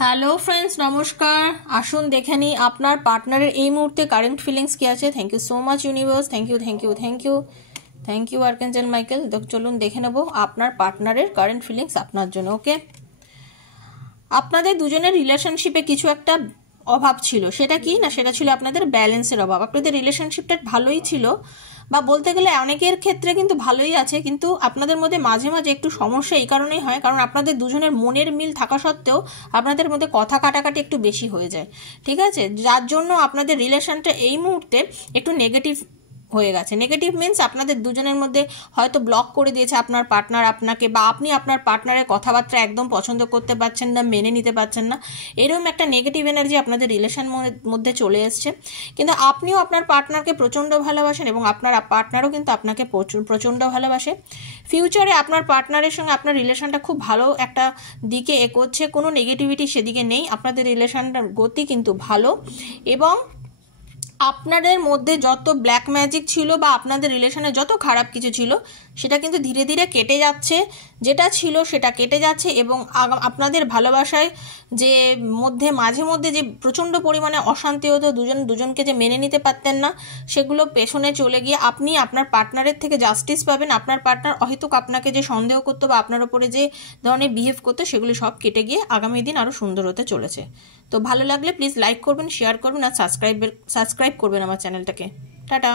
Hello friends, নমস্কার। আসুন দেখে নিই আপনার পার্টনারের এই মুহূর্তে কারেন্ট ফিলিংস কি আছে। Thank you so much universe, thank you thank you thank you thank you archangel Michael. চলুন দেখে নেব আপনার পার্টনারের কারেন্ট ফিলিংস আপনার জন্য। ওকে, আপনাদের দুজনের রিলেশনশিপে কিছু একটা অভাব ছিল, সেটা কি না, সেটা ছিল আপনাদের ব্যালেন্সের অভাব। আপনাদের রিলেশনশিপটা ভালোই ছিল, বা বলতে গেলে অনেকের ক্ষেত্রে কিন্তু ভালোই আছে, কিন্তু আপনাদের মধ্যে মাঝে মাঝে একটু সমস্যা এই কারণেই হয় কারণ আপনাদের দুজনের মনের মিল থাকা সত্ত্বেও আপনাদের মধ্যে কথা কাটাকাটি একটু বেশি হয়ে যায়, ঠিক আছে, যার জন্য আপনাদের রিলেশনটা এই মুহূর্তে একটু নেগেটিভ হয়ে গেছে। নেগেটিভ মিনস আপনাদের দুজনের মধ্যে হয়তো ব্লক করে দিয়েছে আপনার পার্টনার আপনাকে, বা আপনি আপনার পার্টনারের কথাবার্তা একদম পছন্দ করতে পারছেন না, মেনে নিতে পারছেন না, এরকম একটা নেগেটিভ এনার্জি আপনাদের রিলেশন মধ্যে চলে এসছে। কিন্তু আপনিও আপনার পার্টনারকে প্রচণ্ড ভালোবাসেন এবং আপনার পার্টনারও কিন্তু আপনাকে প্রচণ্ড ভালোবাসে। ফিউচারে আপনার পার্টনারের সঙ্গে আপনার রিলেশনটা খুব ভালো একটা দিকে এগোচ্ছে, কোনো নেগেটিভিটি সেদিকে নেই, আপনাদের রিলেশনটার গতি কিন্তু ভালো। এবং আপনাদের মধ্যে যত ব্ল্যাক ম্যাজিক ছিল বা আপনাদের রিলেশনে যত খারাপ কিছু ছিল সেটা কিন্তু ধীরে ধীরে কেটে যাচ্ছে, যেটা ছিল সেটা কেটে যাচ্ছে। এবং আপনাদের ভালোবাসায় যে মাঝে মধ্যে যে প্রচণ্ড পরিমাণে অশান্তি হতো, দুজনকে যে মেনে নিতে পারতেন না, সেগুলো পেছনে চলে গিয়ে আপনি আপনার পার্টনারের থেকে জাস্টিস পাবেন। আপনার পার্টনার অহেতুক আপনাকে যে সন্দেহ করতো বা আপনার উপরে যে ধরনের বিহেভ করতো সেগুলি সব কেটে গিয়ে আগামী দিন আরও সুন্দর হতে চলেছে। তো ভালো লাগলে প্লিজ লাইক করবেন, শেয়ার করবেন আর সাবস্ক্রাইব করবেন আমার চ্যানেলটাকে। টাটা।